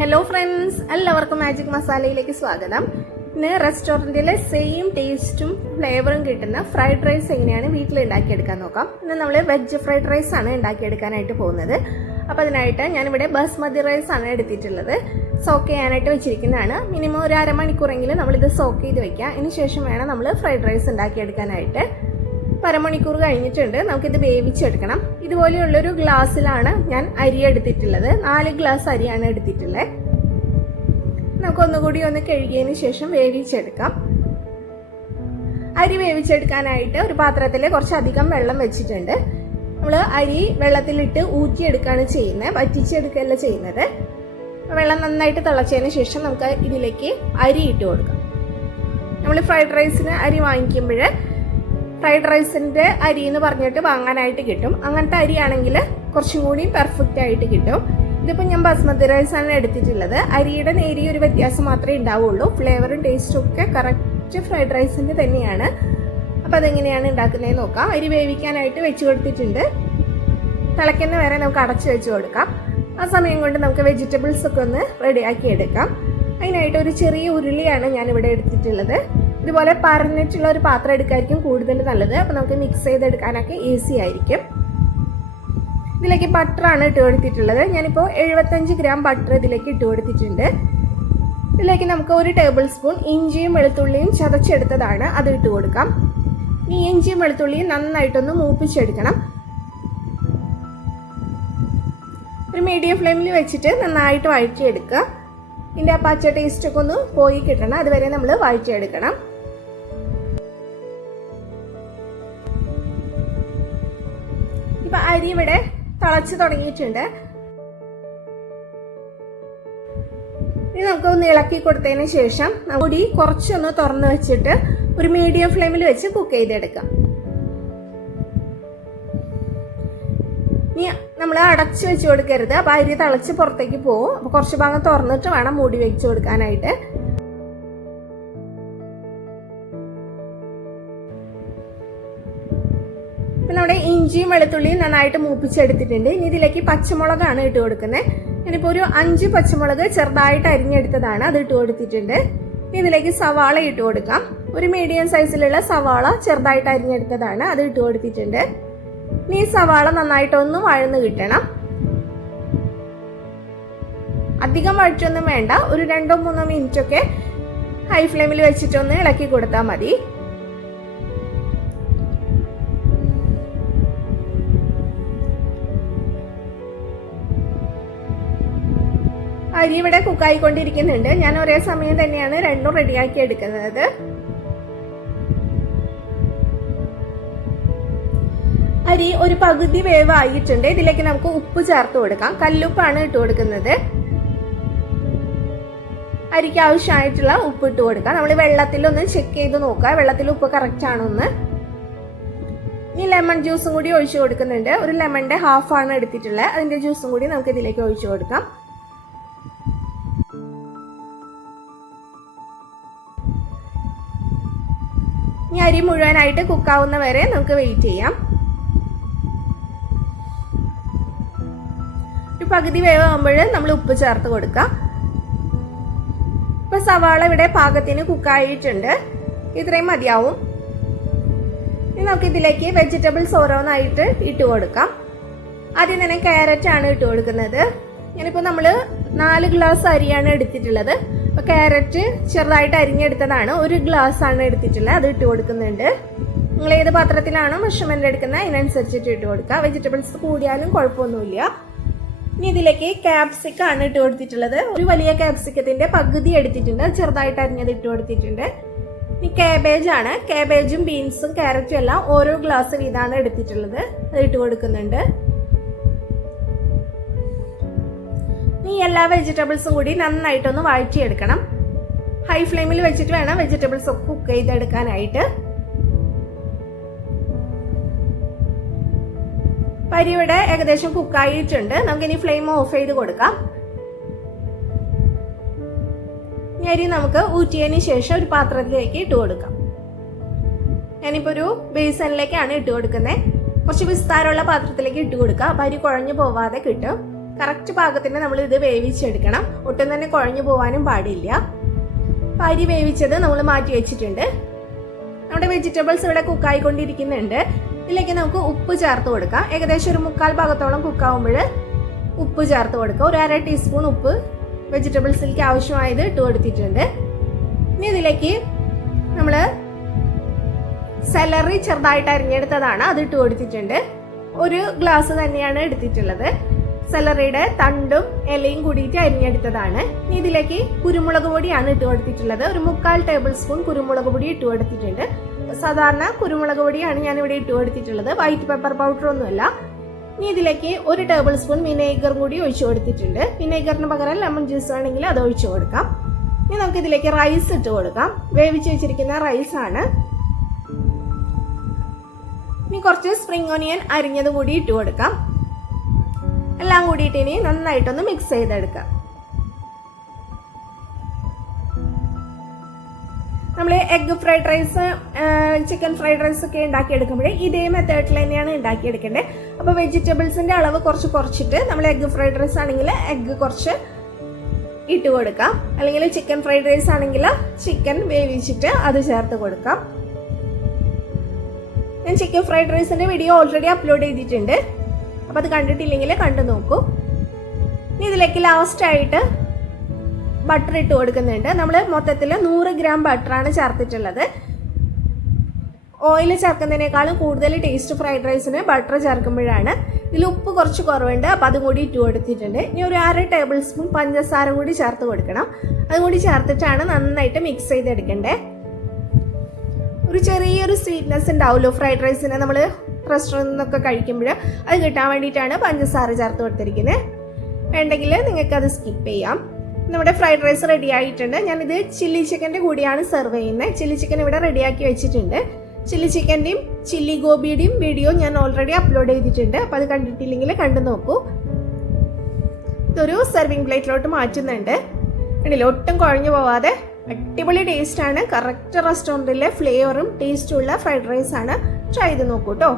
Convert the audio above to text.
Hello friends, എല്ലാവർക്കും magic മസാലയിലേക്ക് സ്വാഗതം. ഇന്ന് റെസ്റ്റോറൻറ്റിലെ സെയിം ടേസ്റ്റും ഫ്ലേവറും കിട്ടുന്ന ഫ്രൈഡ് റൈസ് എങ്ങനെയാണ് വീട്ടിൽ ഉണ്ടാക്കിയെടുക്കാൻ നോക്കാം. ഇന്ന് നമ്മൾ വെജ് ഫ്രൈഡ് റൈസ് ആണ് ഉണ്ടാക്കിയെടുക്കാനായിട്ട് പോകുന്നത്. അപ്പോൾ അതിനായിട്ട് ഞാനിവിടെ ബസ്മതി റൈസ് ആണ് എടുത്തിട്ടുള്ളത്. സോക്ക് ചെയ്യാനായിട്ട് വെച്ചിരിക്കുന്നതാണ്. മിനിമം ഒരു അരമണിക്കൂറെങ്കിലും നമ്മളിത് സോക്ക് ചെയ്ത് വെക്കുക. അതിന് ശേഷം വേണം നമ്മൾ ഫ്രൈഡ് റൈസ് ഉണ്ടാക്കിയെടുക്കാനായിട്ട്. അരമണിക്കൂർ കഴിഞ്ഞിട്ടുണ്ട്. നമുക്കിത് വേവിച്ചെടുക്കണം. ഇതുപോലെയുള്ളൊരു ഗ്ലാസ്സിലാണ് ഞാൻ അരി എടുത്തിട്ടുള്ളത്. 4 ഗ്ലാസ് അരിയാണ് എടുത്തിട്ടുള്ളത്. നമുക്കൊന്നുകൂടി ഒന്ന് കഴുകിയതിന് ശേഷം വേവിച്ചെടുക്കാം. അരി വേവിച്ചെടുക്കാനായിട്ട് ഒരു പാത്രത്തിൽ കുറച്ചധികം വെള്ളം വെച്ചിട്ടുണ്ട്. നമ്മൾ അരി വെള്ളത്തിലിട്ട് ഊറ്റിയെടുക്കുകയാണ് ചെയ്യുന്നത്, വറ്റിച്ചെടുക്കുകയല്ല ചെയ്യുന്നത്. വെള്ളം നന്നായിട്ട് തിളച്ചതിന് ശേഷം നമുക്ക് ഇതിലേക്ക് അരി ഇട്ട് കൊടുക്കാം. നമ്മൾ ഫ്രൈഡ് റൈസിന് അരി വാങ്ങിക്കുമ്പോൾ ഫ്രൈഡ് റൈസിൻ്റെ അരി എന്ന് പറഞ്ഞിട്ട് വാങ്ങാനായിട്ട് കിട്ടും. അങ്ങനത്തെ അരിയാണെങ്കിൽ കുറച്ചും കൂടി പെർഫെക്റ്റ് ആയിട്ട് കിട്ടും. ഇതിപ്പോൾ ഞാൻ ബസ്മതി റൈസാണ് എടുത്തിട്ടുള്ളത്. അരിയുടെ നേരിയ ഒരു വ്യത്യാസം മാത്രമേ ഉണ്ടാവുള്ളൂ. ഫ്ലേവറും ടേസ്റ്റും ഒക്കെ കറക്റ്റ് ഫ്രൈഡ് റൈസിൻ്റെ തന്നെയാണ്. അപ്പോൾ അതെങ്ങനെയാണ് ഉണ്ടാക്കുന്നതെന്ന് നോക്കാം. അരി വേവിക്കാനായിട്ട് വെച്ച് കൊടുത്തിട്ടുണ്ട്. തിളയ്ക്കുന്ന വരെ നമുക്ക് അടച്ച് വെച്ച് കൊടുക്കാം. ആ സമയം കൊണ്ട് നമുക്ക് വെജിറ്റബിൾസ് ഒക്കെ ഒന്ന് റെഡിയാക്കി എടുക്കാം. അതിനായിട്ട് ഒരു ചെറിയ ഉരുളിയാണ് ഞാനിവിടെ എടുത്തിട്ടുള്ളത്. ഇതുപോലെ പരന്നിട്ടുള്ള ഒരു പാത്രം എടുക്കായിരിക്കും കൂടുതൽ നല്ലത്. അപ്പോൾ നമുക്ക് മിക്സ് ചെയ്തെടുക്കാനൊക്കെ ഈസി ആയിരിക്കും. ഇതിലേക്ക് ബട്ടറാണ് ഇട്ട് കൊടുത്തിട്ടുള്ളത്. ഞാനിപ്പോൾ 75 ഗ്രാം ബട്ടർ ഇതിലേക്ക് ഇട്ട് കൊടുത്തിട്ടുണ്ട്. ഇതിലേക്ക് നമുക്ക് 1 ടേബിൾ സ്പൂൺ ഇഞ്ചിയും വെളുത്തുള്ളിയും ചതച്ചെടുത്തതാണ്, അത് ഇട്ട് കൊടുക്കാം. ഈ ഇഞ്ചിയും വെളുത്തുള്ളിയും നന്നായിട്ടൊന്ന് മൂപ്പിച്ചെടുക്കണം. ഒരു മീഡിയം ഫ്ലെയിമിൽ വെച്ചിട്ട് നന്നായിട്ട് വഴറ്റിയെടുക്കുക. ഇതിൻ്റെ ആ പച്ച ടേസ്റ്റൊക്കെ ഒന്ന് പോയി കിട്ടണം. അതുവരെ നമ്മൾ വഴറ്റിയെടുക്കണം. ഇപ്പം അരി ഇവിടെ തിളച്ച് തുടങ്ങിയിട്ടുണ്ട്. ഇനി നമുക്കൊന്ന് ഇളക്കി കൊടുത്തതിന് ശേഷം കൂടി കുറച്ചൊന്ന് തുറന്ന് വെച്ചിട്ട് ഒരു മീഡിയം ഫ്ലെയിമിൽ വെച്ച് കുക്ക് ചെയ്തെടുക്കാം. ഇനി നമ്മൾ അടച്ചു വെച്ച് കൊടുക്കരുത്. അപ്പോൾ അരി തിളച്ച് പുറത്തേക്ക് പോകും. അപ്പോൾ കുറച്ച് ഭാഗം തുറന്നിട്ട് വേണം മൂടി വെച്ച് കൊടുക്കാനായിട്ട്. ഇപ്പം നമ്മുടെ ഇഞ്ചിയും വെളുത്തുള്ളിയും നന്നായിട്ട് മൂപ്പിച്ചെടുത്തിട്ടുണ്ട്. ഇനി ഇതിലേക്ക് പച്ചമുളകാണ് ഇട്ട് കൊടുക്കുന്നത്. ഞാനിപ്പോൾ ഒരു 5 പച്ചമുളക് ചെറുതായിട്ട് അരിഞ്ഞെടുത്തതാണ്, അത് ഇട്ട് കൊടുത്തിട്ടുണ്ട്. ഇനി ഇതിലേക്ക് സവാള ഇട്ട് കൊടുക്കാം. ഒരു മീഡിയം സൈസിലുള്ള സവാള ചെറുതായിട്ട് അരിഞ്ഞെടുത്തതാണ്, അത് ഇട്ട് കൊടുത്തിട്ടുണ്ട്. ഈ സവാള നന്നായിട്ടൊന്ന് വഴന്ന് കിട്ടണം. അധികം വഴറ്റൊന്നും വേണ്ട. ഒരു 2-3 മിനിറ്റ് ഒക്കെ ഹൈ ഫ്ലെയിമിൽ വെച്ചിട്ടൊന്ന് ഇളക്കി കൊടുത്താൽ മതി. അരി ഇവിടെ കുക്കായിക്കൊണ്ടിരിക്കുന്നുണ്ട്. ഞാൻ ഒരേ സമയം തന്നെയാണ് രണ്ടും റെഡിയാക്കി എടുക്കുന്നത്. അരി ഒരു പകുതി വേവ് ആയിട്ടുണ്ട്. ഇതിലേക്ക് നമുക്ക് ഉപ്പ് ചേർത്ത് കൊടുക്കാം. കല്ലുപ്പാണ് ഇട്ട് കൊടുക്കുന്നത്. അരിക്ക് ആവശ്യമായിട്ടുള്ള ഉപ്പ് ഇട്ട് കൊടുക്കാം. നമ്മൾ വെള്ളത്തിലൊന്ന് ചെക്ക് ചെയ്ത് നോക്കുക, വെള്ളത്തിൽ ഉപ്പ് കറക്റ്റ് ആണോന്ന്. ഈ ലെമൺ ജ്യൂസും കൂടി ഒഴിച്ചു കൊടുക്കുന്നുണ്ട്. ഒരു ലെമണിന്റെ ഹാഫ് ആണ് എടുത്തിട്ടുള്ളത്. അതിന്റെ ജ്യൂസും കൂടി നമുക്ക് ഇതിലേക്ക് ഒഴിച്ചു കൊടുക്കാം. ഈ അരി മുഴുവനായിട്ട് കുക്കാവുന്ന വരെ നമുക്ക് വെയിറ്റ് ചെയ്യാം. ഒരു പകുതി വേവ് ആകുമ്പോൾ നമ്മൾ ഉപ്പ് ചേർത്ത് കൊടുക്കാം. ഇപ്പൊ സവാള ഇവിടെ പാകത്തിന് കുക്കായിട്ടുണ്ട്. ഇത്രയും മതിയാവും. ഇനി നമുക്ക് ഇതിലേക്ക് വെജിറ്റബിൾസ് ഓരോന്നായിട്ട് ഇട്ട് കൊടുക്കാം. ആദ്യം തന്നെ ക്യാരറ്റ് ആണ് ഇട്ട് കൊടുക്കുന്നത്. ഞാനിപ്പോൾ നമ്മൾ 4 ഗ്ലാസ് അരിയാണ് എടുത്തിട്ടുള്ളത്. അപ്പോൾ ക്യാരറ്റ് ചെറുതായിട്ട് അരിഞ്ഞെടുത്തതാണ്, 1 ഗ്ലാസ് ആണ് എടുത്തിട്ടുള്ളത്, അത് ഇട്ട് കൊടുക്കുന്നുണ്ട്. നിങ്ങൾ ഏത് പാത്രത്തിലാണോ മെഷർമെന്റ് എടുക്കുന്നത് അതിനനുസരിച്ചിട്ട് ഇട്ട് കൊടുക്കുക. വെജിറ്റബിൾസ് കൂടിയാലും കുഴപ്പമൊന്നുമില്ല. ഇനി ഇതിലേക്ക് ക്യാപ്സിക്കം ആണ് ഇട്ട് കൊടുത്തിട്ടുള്ളത്. ഒരു വലിയ ക്യാപ്സിക്കത്തിന്റെ പകുതി എടുത്തിട്ടുണ്ട്, ചെറുതായിട്ട് അരിഞ്ഞത് ഇട്ട് കൊടുത്തിട്ടുണ്ട്. ഇനി കാബേജ് ആണ്. കാബേജും ബീൻസും ക്യാരറ്റും എല്ലാം ഓരോ ഗ്ലാസ് വീതമാണ് എടുത്തിട്ടുള്ളത്, അത് ഇട്ട് കൊടുക്കുന്നുണ്ട്. ഈ എല്ലാ വെജിറ്റബിൾസും കൂടി നന്നായിട്ടൊന്ന് വഴറ്റിയെടുക്കണം. ഹൈ ഫ്ലെയിമിൽ വെച്ചിട്ട് വേണം വെജിറ്റബിൾസ് ഒക്കെ കുക്ക് ചെയ്തെടുക്കാനായിട്ട്. അരി ഇവിടെ ഏകദേശം കുക്കായിട്ടുണ്ട്. നമുക്കിനി ഫ്ലെയിം ഓഫ് ചെയ്ത് കൊടുക്കാം. ഈ അരി നമുക്ക് ഊറ്റിയതിന് ശേഷം ഒരു പാത്രത്തിലേക്ക് ഇട്ട് കൊടുക്കാം. ഞാനിപ്പോൾ ഒരു ബേസണിലേക്കാണ് ഇട്ട് കൊടുക്കുന്നത്. കുറച്ച് വിസ്താരമുള്ള പാത്രത്തിലേക്ക് ഇട്ട് കൊടുക്കുക. അപ്പം അരി കുഴഞ്ഞു പോവാതെ കിട്ടും. കറക്റ്റ് പാകത്തിന് നമ്മൾ ഇത് വേവിച്ചെടുക്കണം. ഒട്ടും തന്നെ കുഴഞ്ഞു പോകാനും പാടില്ല. അരി വേവിച്ചത് നമ്മൾ മാറ്റി വെച്ചിട്ടുണ്ട്. നമ്മുടെ വെജിറ്റബിൾസ് ഇവിടെ കുക്കായിക്കൊണ്ടിരിക്കുന്നുണ്ട്. ഇതിലേക്ക് നമുക്ക് ഉപ്പ് ചേർത്ത് കൊടുക്കാം. ഏകദേശം ഒരു 3/4 ഭാഗത്തോളം കുക്കാവുമ്പോൾ ഉപ്പ് ചേർത്ത് കൊടുക്കുക. ഒരു 1/2 ടീസ്പൂൺ ഉപ്പ് വെജിറ്റബിൾസിലേക്ക് ആവശ്യമായത് ഇട്ട് കൊടുത്തിട്ടുണ്ട്. ഇനി ഇതിലേക്ക് നമ്മൾ സെലറി ചെറുതായിട്ട് അരിഞ്ഞെടുത്തതാണ്, അത് ഇട്ട് കൊടുത്തിട്ടുണ്ട്. 1 ഗ്ലാസ് തന്നെയാണ് എടുത്തിട്ടുള്ളത്. സെലറിയുടെ തണ്ടും ഇലയും കൂടിയിട്ട് അരിഞ്ഞെടുത്തതാണ്. ഇനി ഇതിലേക്ക് കുരുമുളക് പൊടിയാണ് ഇട്ട് കൊടുത്തിട്ടുള്ളത്. ഒരു 3/4 ടേബിൾ സ്പൂൺ കുരുമുളക് പൊടി ഇട്ട് കൊടുത്തിട്ടുണ്ട്. സാധാരണ കുരുമുളക് പൊടിയാണ് ഞാൻ ഇവിടെ ഇട്ട് കൊടുത്തിട്ടുള്ളത്, വൈറ്റ് പെപ്പർ പൗഡർ ഒന്നുമല്ല. ഇനി ഇതിലേക്ക് 1 ടേബിൾ സ്പൂൺ വിനേഗർ കൂടി ഒഴിച്ചു കൊടുത്തിട്ടുണ്ട്. വിനേഗറിന് പകരം ലെമൺ ജ്യൂസ് ആണെങ്കിൽ അത് ഒഴിച്ചു കൊടുക്കാം. ഇനി നമുക്ക് ഇതിലേക്ക് റൈസ് ഇട്ട് കൊടുക്കാം. വേവിച്ച് വെച്ചിരിക്കുന്ന റൈസാണ്. ഇനി കുറച്ച് സ്പ്രിംഗ് ഓണിയൻ അരിഞ്ഞതും കൂടി ഇട്ട് കൊടുക്കാം. എല്ലാം കൂടിയിട്ട് ഇനി നന്നായിട്ടൊന്ന് മിക്സ് ചെയ്തെടുക്കാം. നമ്മൾ egg fried rice, chicken fried rice ഒക്കെ ഉണ്ടാക്കിയെടുക്കുമ്പോൾ ഇതേ മെത്തേഡിൽ തന്നെയാണ് ഉണ്ടാക്കിയെടുക്കേണ്ടത്. അപ്പോൾ വെജിറ്റബിൾസിന്റെ അളവ് കുറച്ചിട്ട് നമ്മൾ എഗ് ഫ്രൈഡ് റൈസ് ആണെങ്കിൽ എഗ് കുറച്ച് ഇട്ട് കൊടുക്കാം. അല്ലെങ്കിൽ ചിക്കൻ ഫ്രൈഡ് റൈസ് ആണെങ്കിൽ ചിക്കൻ വേവിച്ചിട്ട് അത് ചേർത്ത് കൊടുക്കാം. ഞാൻ ചിക്കൻ ഫ്രൈഡ് റൈസിന്റെ വീഡിയോ ഓൾറെഡി അപ്ലോഡ് ചെയ്തിട്ടുണ്ട്. അപ്പോൾ അത് കണ്ടിട്ടില്ലെങ്കിൽ കണ്ടു നോക്കൂ. ഇനി ഇതിലേക്ക് ലാസ്റ്റ് ആയിട്ട് ബട്ടർ ഇട്ട് കൊടുക്കുന്നുണ്ട്. നമ്മൾ മൊത്തത്തിൽ 100 ഗ്രാം ബട്ടറാണ് ചേർത്തിട്ടുള്ളത്. ഓയിൽ ചേർക്കുന്നതിനേക്കാളും കൂടുതൽ ടേസ്റ്റ് ഫ്രൈഡ് റൈസിന് ബട്ടർ ചേർക്കുമ്പോഴാണ്. ഇതിൽ ഉപ്പ് കുറച്ച് കുറവുണ്ട്, അപ്പോൾ അതും കൂടി ഇട്ട് കൊടുത്തിട്ടുണ്ട്. ഇനി ഒരു 1/2 ടേബിൾ സ്പൂൺ പഞ്ചസാര കൂടി ചേർത്ത് കൊടുക്കണം. അതും കൂടി ചേർത്തിട്ടാണ് നന്നായിട്ട് മിക്സ് ചെയ്തെടുക്കേണ്ടത്. ഒരു ചെറിയൊരു സ്വീറ്റ്നെസ് ഉണ്ടാവുമല്ലോ ഫ്രൈഡ് റൈസിന് നമ്മൾ റെസ്റ്റോറൻറ്റിൽ നിന്നൊക്കെ കഴിക്കുമ്പോൾ, അത് കിട്ടാൻ വേണ്ടിയിട്ടാണ് പഞ്ചസാര ചേർത്ത് കൊടുത്തിരിക്കുന്നത്. വേണ്ടെങ്കിൽ നിങ്ങൾക്ക് അത് സ്കിപ്പ് ചെയ്യാം. നമ്മുടെ ഫ്രൈഡ് റൈസ് റെഡി ആയിട്ടുണ്ട്. ഞാനിത് ചില്ലി ചിക്കൻ്റെ കൂടിയാണ് സെർവ് ചെയ്യുന്നത്. ചില്ലി ചിക്കൻ ഇവിടെ റെഡിയാക്കി വെച്ചിട്ടുണ്ട്. ചില്ലി ചിക്കൻ്റെയും ചില്ലി ഗോപിയുടെയും വീഡിയോ ഞാൻ ഓൾറെഡി അപ്ലോഡ് ചെയ്തിട്ടുണ്ട്. അപ്പോൾ അത് കണ്ടിട്ടില്ലെങ്കിൽ കണ്ടു നോക്കൂ. ഇതൊരു സെർവിങ് പ്ലേറ്റിലോട്ട് മാറ്റുന്നുണ്ട്. കണ്ടില്ല, ഒട്ടും കുഴഞ്ഞു പോവാതെ അടിപൊളി ടേസ്റ്റാണ്. കറക്റ്റ് റെസ്റ്റോറൻറ്റിലെ ഫ്ലേവറും ടേസ്റ്റും ഉള്ള ഫ്രൈഡ് റൈസ് ആണ്. ട്രൈ ചെയ്ത് നോക്കൂ കേട്ടോ.